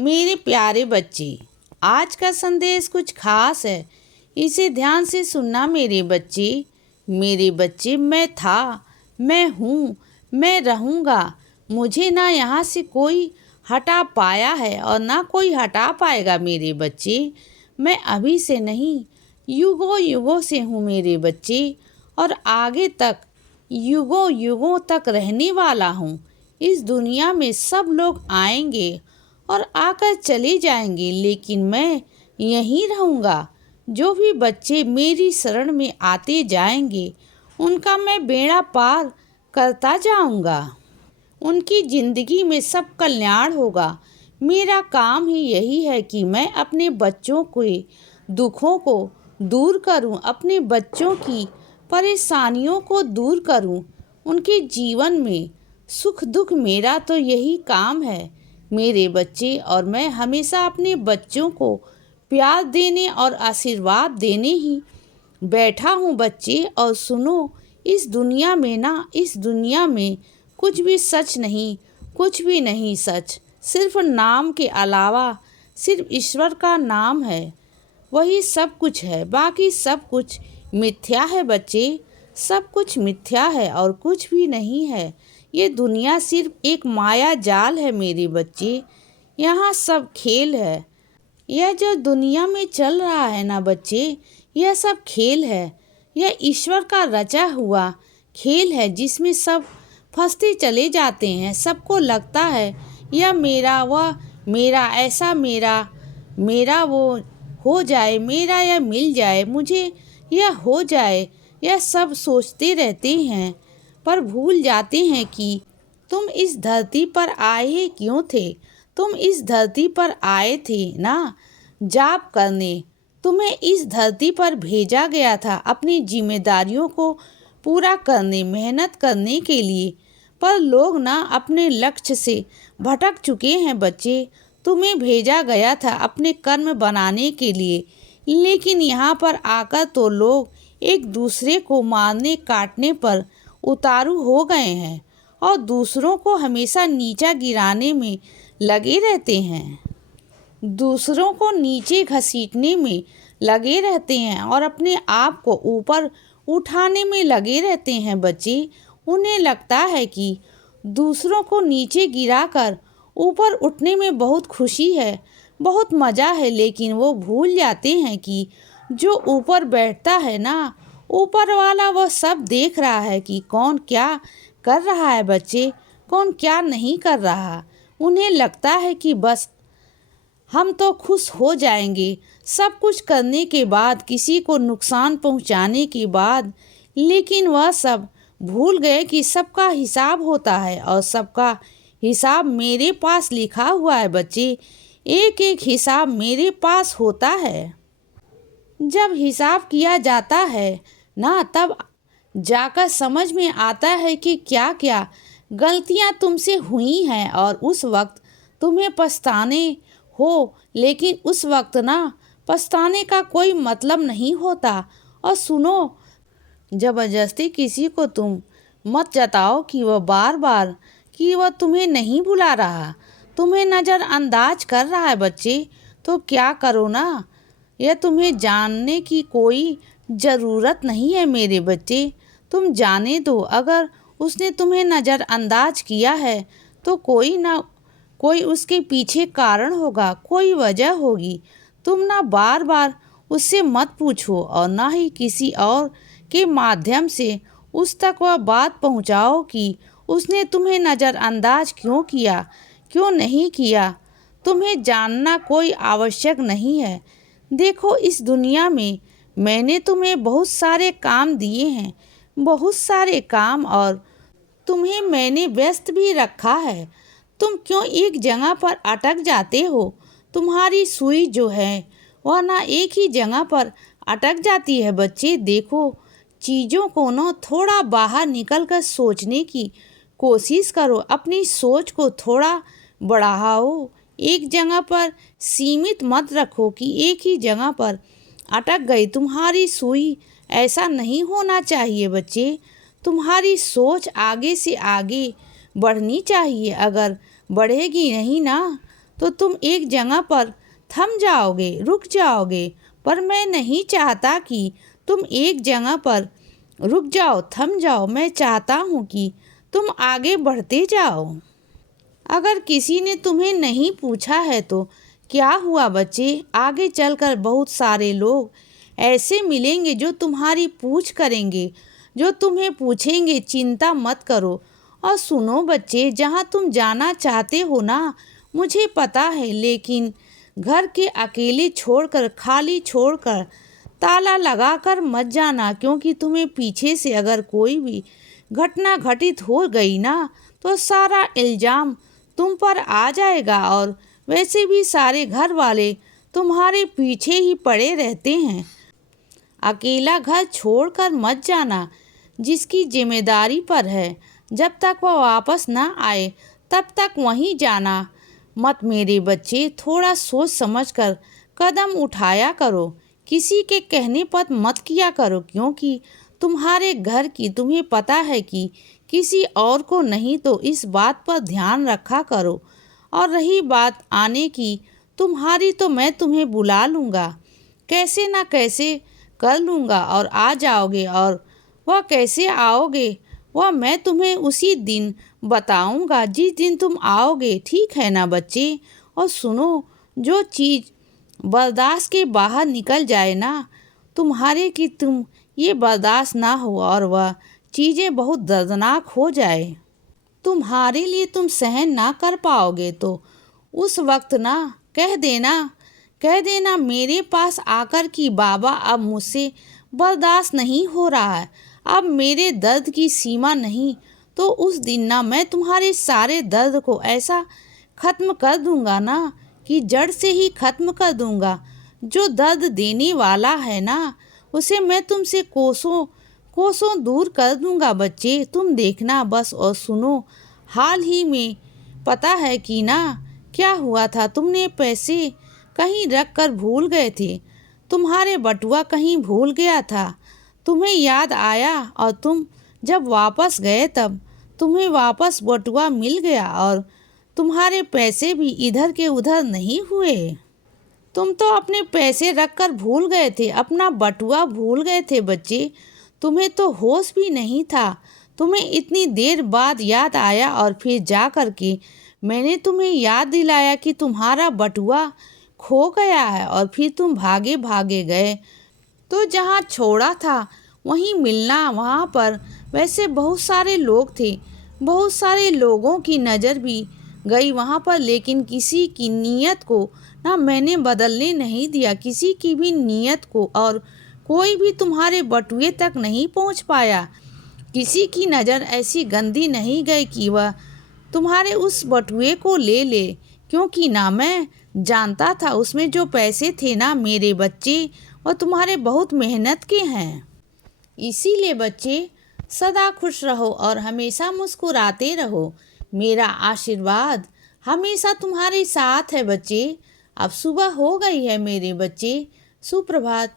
मेरे प्यारे बच्चे, आज का संदेश कुछ खास है। इसे ध्यान से सुनना मेरे बच्चे। मेरे बच्चे, मैं था, मैं हूँ, मैं रहूँगा। मुझे ना यहाँ से कोई हटा पाया है और ना कोई हटा पाएगा मेरे बच्चे। मैं अभी से नहीं, युगों युगों से हूँ मेरे बच्चे, और आगे तक युगों युगों तक रहने वाला हूँ। इस दुनिया में सब लोग आएंगे और आकर चले जाएंगे, लेकिन मैं यहीं रहूँगा। जो भी बच्चे मेरी शरण में आते जाएंगे, उनका मैं बेड़ा पार करता जाऊँगा। उनकी ज़िंदगी में सब कल्याण होगा। मेरा काम ही यही है कि मैं अपने बच्चों के दुखों को दूर करूं, अपने बच्चों की परेशानियों को दूर करूं। उनके जीवन में सुख दुख मेरा तो यही काम है मेरे बच्चे। और मैं हमेशा अपने बच्चों को प्यार देने और आशीर्वाद देने ही बैठा हूँ बच्चे। और सुनो, इस दुनिया में कुछ भी सच नहीं, कुछ भी नहीं सच। सिर्फ नाम के अलावा सिर्फ ईश्वर का नाम है, वही सब कुछ है। बाकी सब कुछ मिथ्या है बच्चे, सब कुछ मिथ्या है और कुछ भी नहीं है। ये दुनिया सिर्फ एक माया जाल है मेरे बच्चे। यहाँ सब खेल है। यह जो दुनिया में चल रहा है ना बच्चे, यह सब खेल है। यह ईश्वर का रचा हुआ खेल है जिसमें सब फंसते चले जाते हैं। सबको लगता है यह मेरा, वह मेरा, ऐसा मेरा, मेरा वो हो जाए, मेरा यह मिल जाए, मुझे यह हो जाए। यह सब सोचते रहते हैं, पर भूल जाते हैं कि तुम इस धरती पर आए क्यों थे। तुम इस धरती पर आए थे ना जाप करने। तुम्हें इस धरती पर भेजा गया था अपनी जिम्मेदारियों को पूरा करने, मेहनत करने के लिए। पर लोग ना अपने लक्ष्य से भटक चुके हैं बच्चे। तुम्हें भेजा गया था अपने कर्म बनाने के लिए, लेकिन यहाँ पर आकर तो लोग एक दूसरे को मारने काटने पर उतारू हो गए हैं और दूसरों को हमेशा नीचा गिराने में लगे रहते हैं। दूसरों को नीचे घसीटने में लगे रहते हैं और अपने आप को ऊपर उठाने में लगे रहते हैं बच्चे। उन्हें लगता है कि दूसरों को नीचे गिराकर ऊपर उठने में बहुत खुशी है, बहुत मज़ा है, लेकिन वो भूल जाते हैं कि जो ऊपर बैठता है ना, ऊपर वाला वो सब देख रहा है कि कौन क्या कर रहा है बच्चे, कौन क्या नहीं कर रहा। उन्हें लगता है कि बस हम तो खुश हो जाएंगे सब कुछ करने के बाद, किसी को नुकसान पहुंचाने के बाद। लेकिन वह सब भूल गए कि सबका हिसाब होता है और सबका हिसाब मेरे पास लिखा हुआ है बच्चे। एक एक हिसाब मेरे पास होता है। जब हिसाब किया जाता है ना, तब जाकर समझ में आता है कि क्या क्या गलतियां तुमसे हुई हैं और उस वक्त तुम्हें पछताने हो। लेकिन उस वक्त ना पछताने का कोई मतलब नहीं होता। और सुनो, ज़बरदस्ती किसी को तुम मत जताओ कि वह बार बार कि वह तुम्हें नहीं बुला रहा, तुम्हें नज़रअंदाज कर रहा है बच्चे। तो क्या करो ना, यह तुम्हें जानने की कोई ज़रूरत नहीं है मेरे बच्चे। तुम जाने दो, अगर उसने तुम्हें नज़रअंदाज किया है तो कोई ना कोई उसके पीछे कारण होगा, कोई वजह होगी। तुम ना बार बार उससे मत पूछो और ना ही किसी और के माध्यम से उस तक वह बात पहुंचाओ कि उसने तुम्हें नज़रअंदाज क्यों किया, क्यों नहीं किया। तुम्हें जानना कोई आवश्यक नहीं है। देखो, इस दुनिया में मैंने तुम्हें बहुत सारे काम दिए हैं, बहुत सारे काम, और तुम्हें मैंने व्यस्त भी रखा है। तुम क्यों एक जगह पर अटक जाते हो। तुम्हारी सुई जो है वह ना एक ही जगह पर अटक जाती है बच्चे। देखो, चीज़ों को ना थोड़ा बाहर निकल कर सोचने की कोशिश करो। अपनी सोच को थोड़ा बढ़ाओ। एक जगह पर सीमित मत रखो कि एक ही जगह पर अटक गई तुम्हारी सुई। ऐसा नहीं होना चाहिए बच्चे। तुम्हारी सोच आगे से आगे बढ़नी चाहिए। अगर बढ़ेगी नहीं ना, तो तुम एक जगह पर थम जाओगे, रुक जाओगे। पर मैं नहीं चाहता कि तुम एक जगह पर रुक जाओ, थम जाओ। मैं चाहता हूँ कि तुम आगे बढ़ते जाओ। अगर किसी ने तुम्हें नहीं पूछा है तो क्या हुआ बच्चे, आगे चलकर बहुत सारे लोग ऐसे मिलेंगे जो तुम्हारी पूछ करेंगे, जो तुम्हें पूछेंगे। चिंता मत करो। और सुनो बच्चे, जहाँ तुम जाना चाहते हो ना, मुझे पता है, लेकिन घर के अकेले छोड़कर, खाली छोड़कर, ताला लगाकर मत जाना, क्योंकि तुम्हें पीछे से अगर कोई भी घटना घटित हो गई ना तो सारा इल्ज़ाम तुम पर आ जाएगा। और वैसे भी सारे घर वाले तुम्हारे पीछे ही पड़े रहते हैं। अकेला घर छोड़कर मत जाना, जिसकी जिम्मेदारी पर है। जब तक वह वापस ना आए तब तक वहीं जाना मत मेरे बच्चे। थोड़ा सोच समझकर कदम उठाया करो। किसी के कहने पर मत किया करो, क्योंकि तुम्हारे घर की तुम्हें पता है कि किसी और को नहीं, तो इस बात पर ध्यान रखा करो। और रही बात आने की तुम्हारी, तो मैं तुम्हें बुला लूँगा, कैसे ना कैसे कर लूँगा और आ जाओगे। और वह कैसे आओगे वह मैं तुम्हें उसी दिन बताऊँगा जिस दिन तुम आओगे, ठीक है ना बच्चे। और सुनो, जो चीज़ बर्दाश्त के बाहर निकल जाए ना तुम्हारे, कि तुम ये बर्दाश्त ना हो और वह चीज़ें बहुत दर्दनाक हो जाए तुम्हारे लिए, तुम सहन ना कर पाओगे, तो उस वक्त ना कह देना मेरे पास आकर कि बाबा, अब मुझसे बर्दाश्त नहीं हो रहा है, अब मेरे दर्द की सीमा नहीं। तो उस दिन ना मैं तुम्हारे सारे दर्द को ऐसा ख़त्म कर दूंगा ना, कि जड़ से ही ख़त्म कर दूंगा। जो दर्द देने वाला है ना, उसे मैं तुमसे कोसों कोसों दूर कर दूंगा बच्चे, तुम देखना बस। और सुनो, हाल ही में पता है कि ना क्या हुआ था, तुमने पैसे कहीं रख कर भूल गए थे। तुम्हारे बटुआ कहीं भूल गया था, तुम्हें याद आया और तुम जब वापस गए तब तुम्हें वापस बटुआ मिल गया, और तुम्हारे पैसे भी इधर के उधर नहीं हुए। तुम तो अपने पैसे रख कर भूल गए थे, अपना बटुआ भूल गए थे बच्चे। तुम्हें तो होश भी नहीं था। तुम्हें इतनी देर बाद याद आया और फिर जा कर के मैंने तुम्हें याद दिलाया कि तुम्हारा बटुआ खो गया है, और फिर तुम भागे भागे गए। तो जहाँ छोड़ा था वहीं मिलना, वहाँ पर वैसे बहुत सारे लोग थे, बहुत सारे लोगों की नज़र भी गई वहाँ पर, लेकिन किसी की नीयत को ना मैंने बदलने नहीं दिया, किसी की भी नीयत को। और कोई भी तुम्हारे बटुए तक नहीं पहुँच पाया। किसी की नज़र ऐसी गंदी नहीं गई कि वह तुम्हारे उस बटुए को ले ले, क्योंकि ना मैं जानता था उसमें जो पैसे थे ना मेरे बच्चे, और तुम्हारे बहुत मेहनत के हैं। इसीलिए बच्चे, सदा खुश रहो और हमेशा मुस्कुराते रहो। मेरा आशीर्वाद हमेशा तुम्हारे साथ है बच्चे। अब सुबह हो गई है मेरे बच्चे, सुप्रभात।